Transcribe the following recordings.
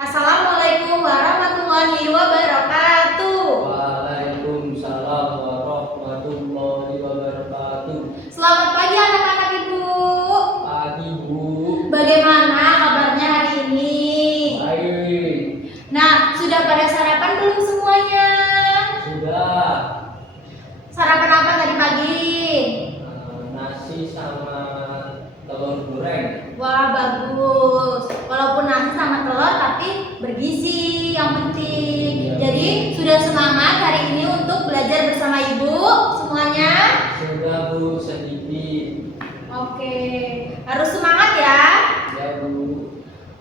Assalamualaikum warahmatullahi wabarakatuh. Waalaikumsalam warahmatullahi wabarakatuh. Selamat pagi anak-anak Ibu. Pagi Bu. Bagaimana kabarnya hari ini? Baik. Nah, sudah pada sarapan belum semuanya? Sudah. Sarapan apa tadi pagi? Nasi sama telur goreng. Wah, bagus. Walaupun nasi sama telur tapi bergizi yang penting. Jadi, sudah semangat hari ini untuk belajar bersama Ibu semuanya? Sudah Bu, sedikit. Oke, harus semangat ya. Ya Bu.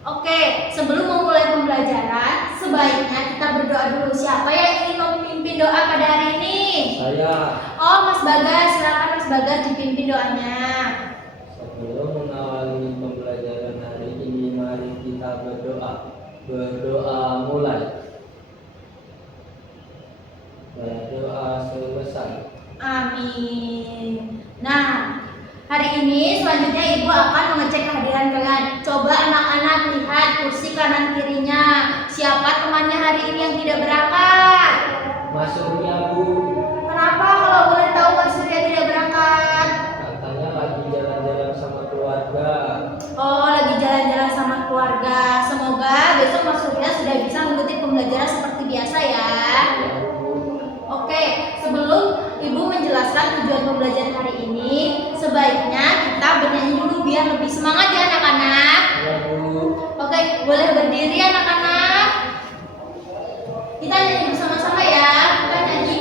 Oke, sebelum memulai pembelajaran, sebaiknya kita berdoa dulu. Siapa yang ingin memimpin doa pada hari ini? Saya. Oh, Mas Bagas, silakan Mas Bagas dipimpin doanya. Sebelum mengawali pembelajaran hari ini, mari kita berdoa. Berdoa mulai. Berdoa selesai. Amin. Nah, hari ini selanjutnya Ibu akan mengecek kehadiran kalian. Coba anak-anak lihat kursi kanan kirinya. Siapa temannya hari ini yang tidak berangkat? Mas Surya Bu. Kenapa kalau boleh tahu Mas Surya tidak berangkat? Katanya lagi jalan-jalan sama keluarga. Oh, lagi jalan-jalan sama keluarga. Semoga besok Mas Surya sudah bisa mengikuti pembelajaran seperti biasa ya. Ya Bu. Oke, sebelum Ibu menjelaskan tujuan pembelajaran hari ini, sebaiknya kita bernyanyi dulu biar lebih semangat ya anak-anak. Ya Bu. Oke, boleh berdiri anak-anak. Kita nyanyi bersama-sama ya. Kita nyanyi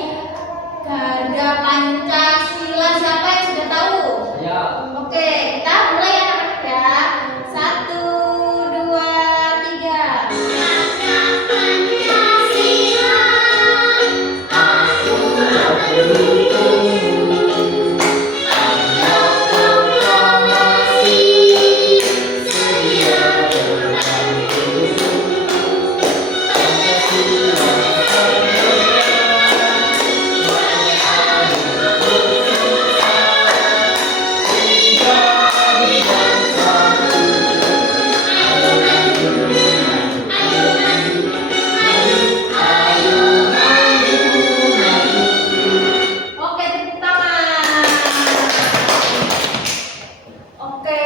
Garda Pancasila. Siapa yang sudah tahu? Ya. Oke, kita mulai ya anak-anak ya. 1, 2, 3. Oke, tepuk tangan. Oke.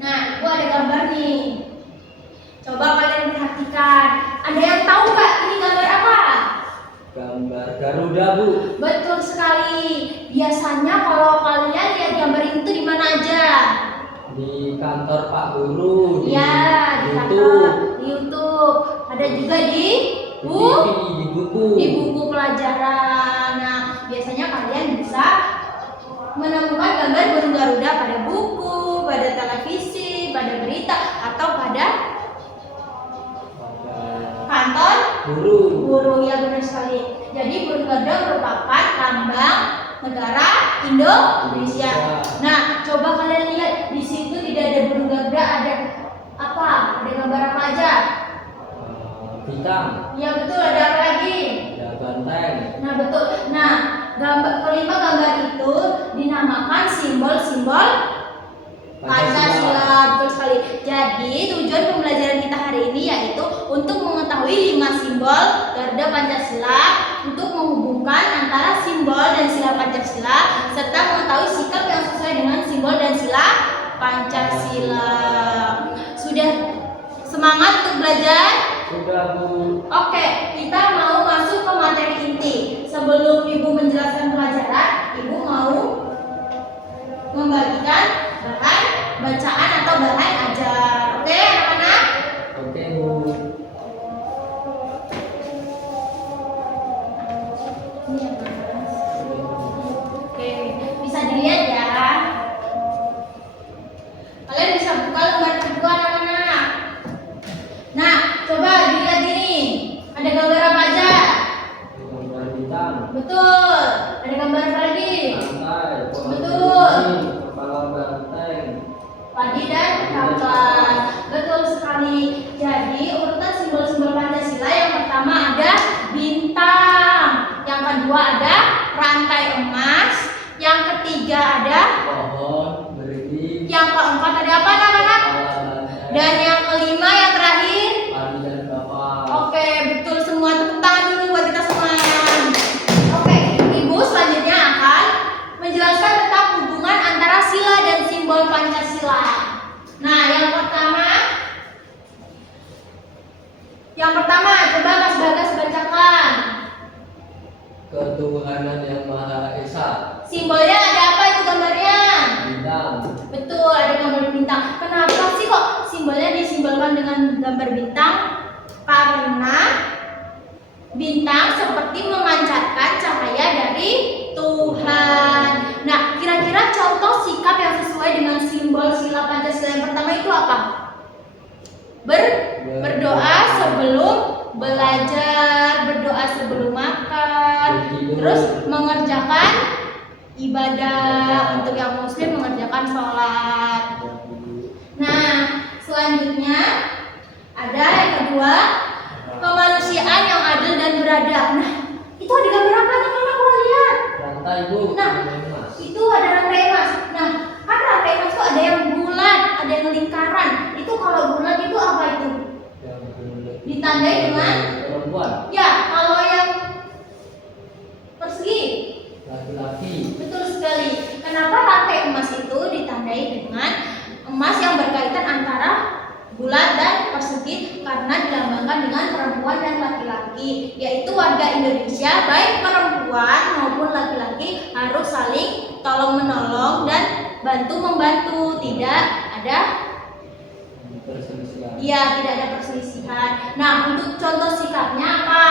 Nah, Ibu ada gambar nih. Coba kalian perhatikan. Ada yang tahu nggak ini gambar apa? Gambar Garuda Bu. Betul sekali. Biasanya kalau kalian lihat gambar itu di mana aja? Di kantor Pak Guru. Iya, di kantor, di YouTube. Ada juga di TV, di buku. di buku pelajaran. Nah, biasanya kalian bisa menemukan gambar burung Garuda pada buku, pada televisi, pada berita, atau pada kantor guru. Ya benar sekali. Jadi burung Garuda merupakan lambang negara Indonesia. Nah, coba kalian lihat di situ tidak ada burung Garuda, ada apa? Ada gambar apa aja? Bintang. Ya betul, ada apa lagi? Ada banteng. Nah betul. Nah, kelima gambar itu dinamakan simbol-simbol Pancasila. Betul sekali. Jadi tujuan pembelajaran kita hari ini yaitu untuk mengetahui 5 simbol Garuda Pancasila, untuk menghubungkan antara simbol dan sila Pancasila, serta mengetahui sikap yang sesuai dengan simbol dan sila Pancasila. Sudah semangat untuk belajar? Sudah Bu. Oke, kita mau masuk ke materi inti. Sebelum Ibu menjelaskan pelajaran, Ibu mau membagikan bahan bacaan atau bahan ajar. Oke, anak-anak? Oke Bu. Ini yang mana? Oke, bisa dilihat ya. Kalian bisa buka lembar kedua anak-anak. Nah, coba dilihat ini. Ada gambar apa aja? Gambar bintang. Betul. Yang pertama, coba Mas Bagas bacakan. Ketuhanan yang Maha Esa. Simbolnya ada apa itu gambarnya? Bintang. Betul, ada gambar bintang. Kenapa sih kok simbolnya disimbolkan dengan gambar bintang? Karena bintang seperti memancarkan cahaya dari Tuhan. Nah, kira-kira contoh sikap yang sesuai dengan simbol sila Pancasila yang pertama itu apa? Berdoa sebelum belajar, berdoa sebelum makan, terus mengerjakan ibadah, untuk yang muslim mengerjakan sholat. Nah, selanjutnya ada yang kedua, kemanusiaan yang adil dan beradab. Nah, itu ada gambar apa nih? Kan aku lihat. Rantai, Bu. Nah, Emas. itu ada rantai emas. Nah, kan rantai emas itu ada yang bulat, ada yang lingkaran. Itu kalau bulat itu apa itu? Yang bulat. Ditandai dengan perempuan. ya, kalau yang persegi. Laki-laki. Betul sekali. Kenapa rantai emas itu ditandai dengan emas yang berkaitan antara bulat dan persegi? Karena dilambangkan dengan perempuan dan laki-laki, yaitu warga Indonesia baik perempuan maupun laki-laki harus saling tolong menolong dan bantu membantu, tidak ada Perselisihan. iya, tidak ada perselisihan. Nah, untuk contoh sikapnya apa?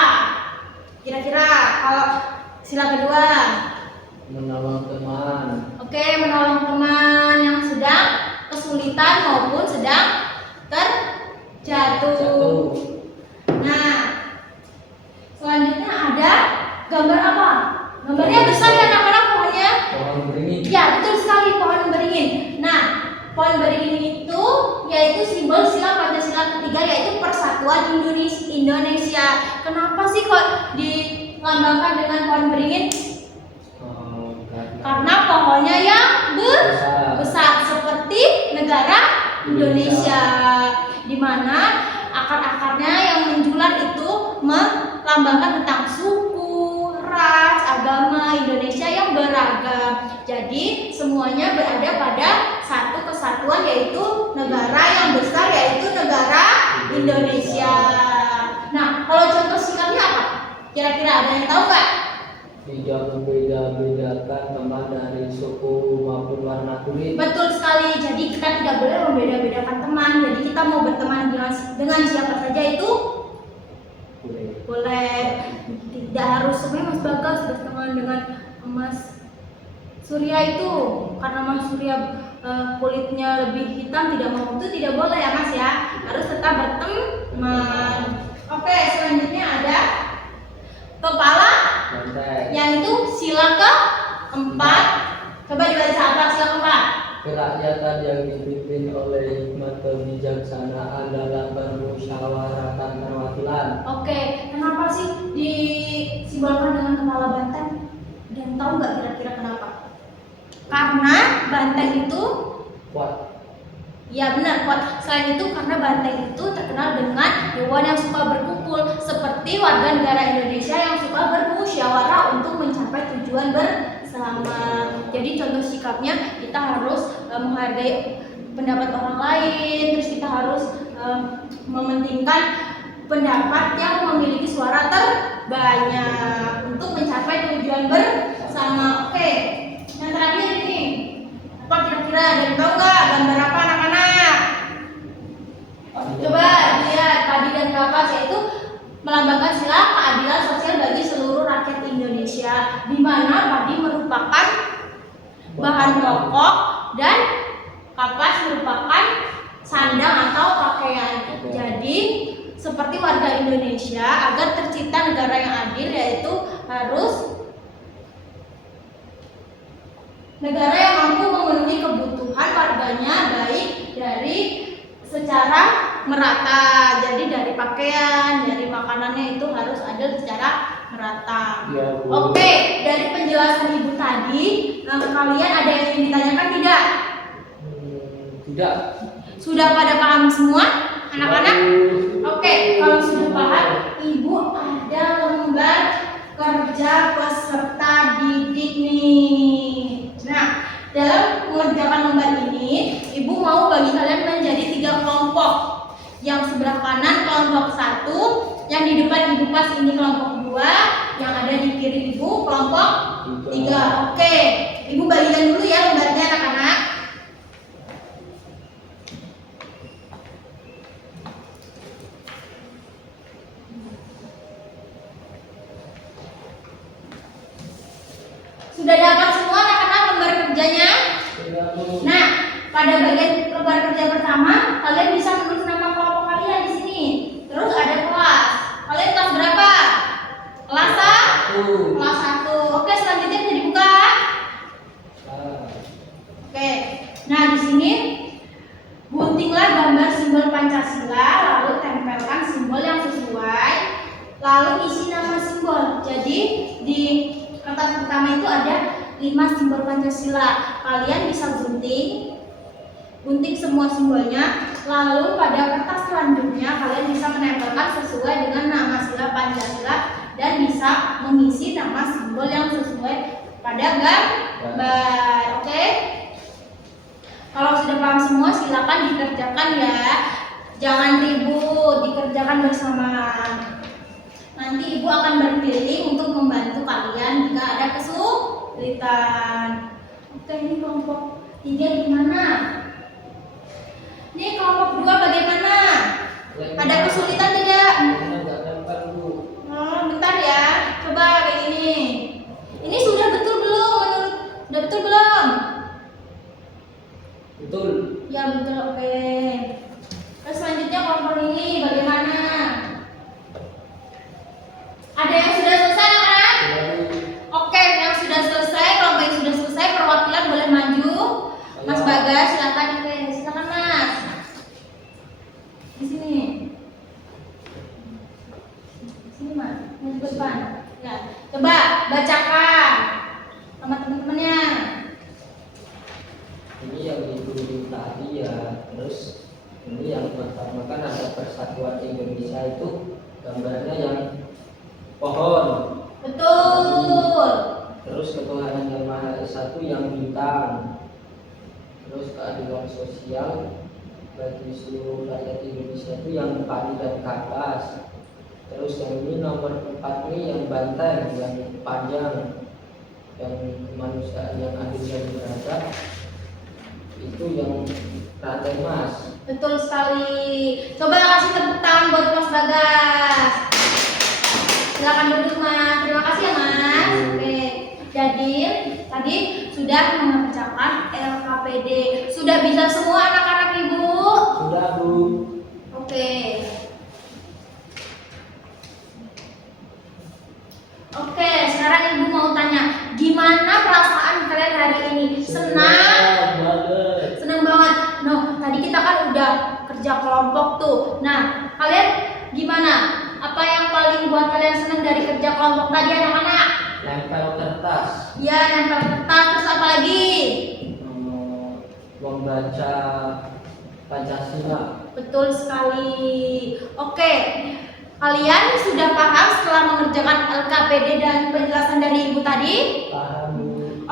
Kira-kira kalau sila kedua. Menolong teman. Oke, menolong teman yang sedang kesulitan maupun sedang terjatuh. Jatuh. Nah, selanjutnya ada gambar apa? Gambarnya besar ya anak-anak pohonnya? Pohon beringin. Ya, betul sekali, pohon beringin. Nah, pohon beringin itu yaitu simbol sila Pancasila ketiga, yaitu persatuan Indonesia. Kenapa sih kok dilambangkan dengan pohon beringin? Karena pohonnya yang besar seperti negara Indonesia, di mana akar-akarnya yang menjular itu melambangkan tentang suku, ras, agama Indonesia yang beragam. Jadi semuanya berada pada satu kesatuan, yaitu negara yang besar, yaitu negara Indonesia. Nah, kalau contoh sikapnya apa? Kira-kira ada yang tahu nggak? Tidak membeda-bedakan teman dari suku maupun warna kulit. Betul sekali. Jadi kita tidak boleh membeda-bedakan teman. Jadi kita mau berteman dengan siapa saja itu boleh. Tidak harus sebenarnya Mas Bagas berteman dengan Mas Surya itu karena Mas Surya kulitnya lebih hitam, tidak mau, itu tidak boleh ya Mas ya. Harus tetap berteman. Oke, selanjutnya ada kepala, yang itu sila keempat. Coba dibaca apa sila keempat? Kerakyatan yang dipimpin oleh hikmat kebijaksanaan dalam permusyawaratan perwakilan. Oke, kenapa sih disimbolkan dengan kepala banteng? Dan tahu nggak kira-kira kenapa? Karena banteng itu Kuat. ya benar kuat. Selain itu karena banteng itu terkenal dengan hewan yang suka berkumpul, seperti warga negara Indonesia yang suka bermusyawarah untuk mencapai tujuan bersama. Jadi contoh sikapnya kita harus menghargai pendapat orang lain, terus kita harus mementingkan pendapat yang memiliki suara terbanyak untuk mencapai tujuan bersama. Oke, yang terakhir ini apa kira-kira? Ada yang tahu nggak gambar apa anak-anak? Coba lihat padi dan kapas, yaitu melambangkan sila keadilan sosial bagi seluruh rakyat Indonesia, di mana padi merupakan bahan pokok dan kapas merupakan sandang atau pakaian. Jadi seperti warga Indonesia, agar tercipta negara yang adil, yaitu harus negara yang mampu memenuhi kebutuhan warganya, baik dari secara merata. Jadi dari pakaian, dari makanannya itu harus adil secara merata. Ya, Bu. Oke, dari penjelasan Ibu tadi, kalian ada yang ingin ditanyakan tidak? Tidak. Sudah pada paham semua, anak-anak? Oke, kalau sudah paham, Ibu ada lembar kerja peserta didik nih. Nah, dalam mengerjakan lembar ini, Ibu mau bagi kalian menjadi 3 kelompok. Yang sebelah kanan kelompok 1, yang di depan ibu pas ini kelompok 2, yang ada di kiri ibu kelompok 3. Oke, ibu bagikan dulu ya lembarnya anak-anak. Sudah dapat semua anak-anak lembar kerjanya? Sudah, Bu. Nah, pada bagian lembar kerja pertama, kalian bisa menulis nama kelompok kalian di sini. Terus ada kelas. Kalian kelas berapa? Kelas kelas 1. Oke, selanjutnya bisa dibuka. Oke. Nah, di sini guntinglah gambar simbol Pancasila, lalu tempelkan simbol yang sesuai, lalu isi nama simbol. Jadi di kertas pertama itu ada 5 simbol Pancasila. Kalian bisa gunting semua simbolnya, lalu pada kertas selanjutnya kalian bisa menempelkan sesuai dengan nama sila Pancasila dan bisa mengisi nama simbol yang sesuai pada gambar. Oke? Kalau sudah paham semua silakan dikerjakan ya. Jangan ribut, dikerjakan bersama. Nanti ibu akan berkeliling untuk membantu kalian jika ada kesulitan. Oke, ini kelompok 3 gimana? Ini kelompok 2 bagaimana? Ada kesulitan tidak? Enggak dapat, Bu. Oh, bentar ya. Coba kayak ini. Ini sudah betul belum? Udah betul belum? Betul. Ya betul, oke. Terus selanjutnya kelompok ini bagaimana? Ada yang sudah selesai anak-anak? Sudah, Bu. Oke, yang sudah selesai, kelompok yang sudah selesai, perwakilan boleh maju. Mas Bagas, silakan. Oke, silakan Mas. Di sini. Sini Mas, maju ke depan. Ya, coba bacakan sama teman-temannya. Ini yang ditunjuk tadi ya. Terus ini yang pertama kan ada Persatuan Indonesia, itu gambarnya yang pohon. Betul. Terus ketuhanan yang Maha Esa itu yang bintang. Terus keadilan sosial bagi seluruh rakyat Indonesia itu yang padi dan kapas. Terus yang ini nomor 4 ini yang banteng, yang panjang, yang kemanusiaan yang adil dan beradab, itu yang rantai emas. Betul sekali. Coba kasih tepuk tangan buat Mas Bagas. Silakan duduk Mas. Terima kasih ya Mas. Oke. Jadi tadi sudah mengerjakan LKPD. Sudah bisa semua anak-anak ibu? Sudah, Bu. Oke. Oke, sekarang ibu mau tanya, gimana perasaan kalian hari ini? Senang? banget. Senang banget. No, tadi kita kan udah kerja kelompok tuh. Nah, kalian gimana? Apa yang paling buat kalian senang dari kerja kelompok tadi anak-anak? Nempel kertas. Ya, nempel kertas, terus apa lagi? Membaca Pancasila. Betul sekali. Oke, kalian sudah paham setelah mengerjakan LKPD dan penjelasan dari ibu tadi? Paham, Bu.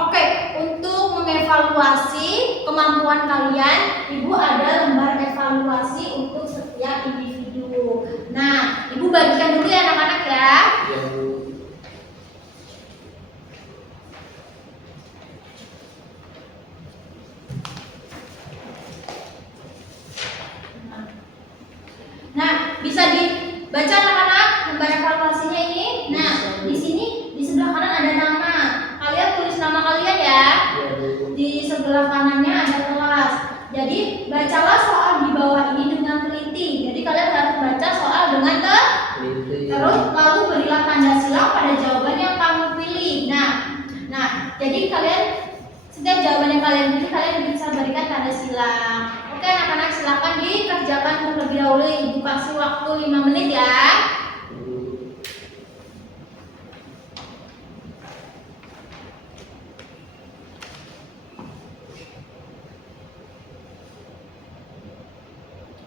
Oke, untuk mengevaluasi kemampuan kalian, ibu ada lembar evaluasi untuk setiap individu. Nah, ibu bagikan dulu ya anak-anak ya. Ya, Bu. Nah, bisa dibaca anak-anak lembar evaluasinya ini. Nah, di sini di sebelah kanan ada nama. Kalian tulis nama kalian ya. Ya, Bu. Di sebelah kanannya ada kelas. Jadi bacalah soal di bawah ini dengan teliti. Jadi kalian harus baca soal dengan Teliti. terus lalu berilah tanda silang pada jawaban yang kamu pilih. Nah, jadi kalian setiap jawaban yang kalian pilih kalian bisa berikan tanda silang. Oke anak-anak, silakan dikerjakan terlebih dahulu. Ibu kasih waktu 5 menit ya.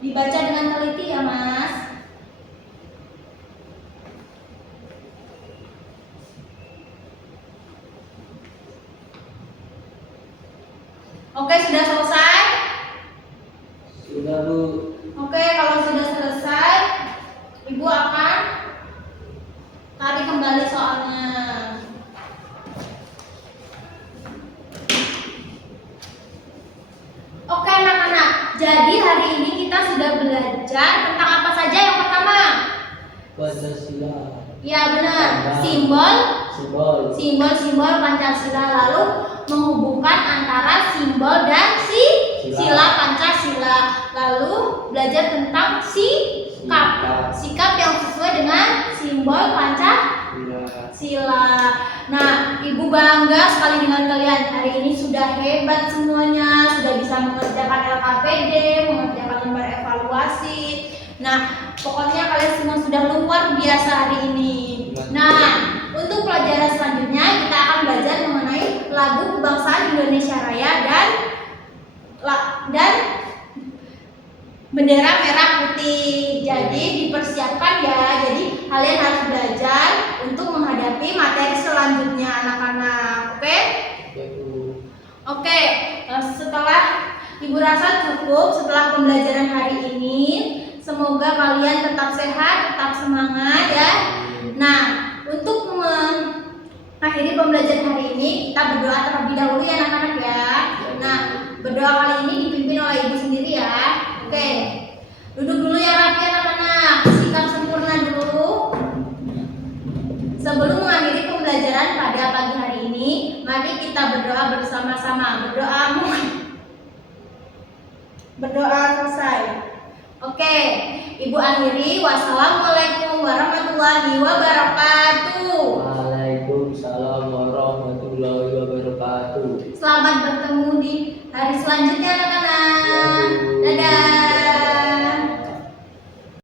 Dibaca dengan teliti ya Mas. Oke, sudah selesai? Sudah, Bu. Oke, kalau sudah selesai jadi hari ini kita sudah belajar tentang apa saja yang pertama? Pancasila. Ya benar, Simbol. simbol Pancasila, lalu menghubungkan antara simbol dan sila Pancasila, lalu belajar tentang sikap yang sesuai dengan simbol Pancasila. Nah, Ibu bangga sekali dengan kalian. Hari ini sudah hebat semuanya, sudah bisa mengerjakan LKPD, mengerjakan lembar evaluasi. Nah, pokoknya kalian semua sudah luar biasa hari ini. Nah, untuk pelajaran selanjutnya kita akan belajar mengenai lagu kebangsaan Indonesia Raya dan bendera merah putih. Jadi dipersiapkan ya. Jadi kalian harus belajar untuk menghadapi materi selanjutnya anak-anak. Oke? Oke, setelah Ibu rasa cukup setelah pembelajaran hari ini. Semoga kalian tetap sehat, tetap semangat ya. Nah, untuk mengakhiri pembelajaran hari ini kita berdoa terlebih dahulu ya anak-anak ya. Nah, berdoa kali ini dipimpin oleh Ibu sendiri ya. Oke, duduk dulu ya rapi anak-anak, sikap sempurna dulu. Sebelum mengakhiri pembelajaran pada pagi hari ini, mari kita berdoa bersama-sama. Berdoa selesai. Oke, Ibu akhiri. Wassalamualaikum warahmatullahi wabarakatuh. Waalaikumsalam warahmatullahi wabarakatuh. Selamat bertemu di hari selanjutnya anak-anak.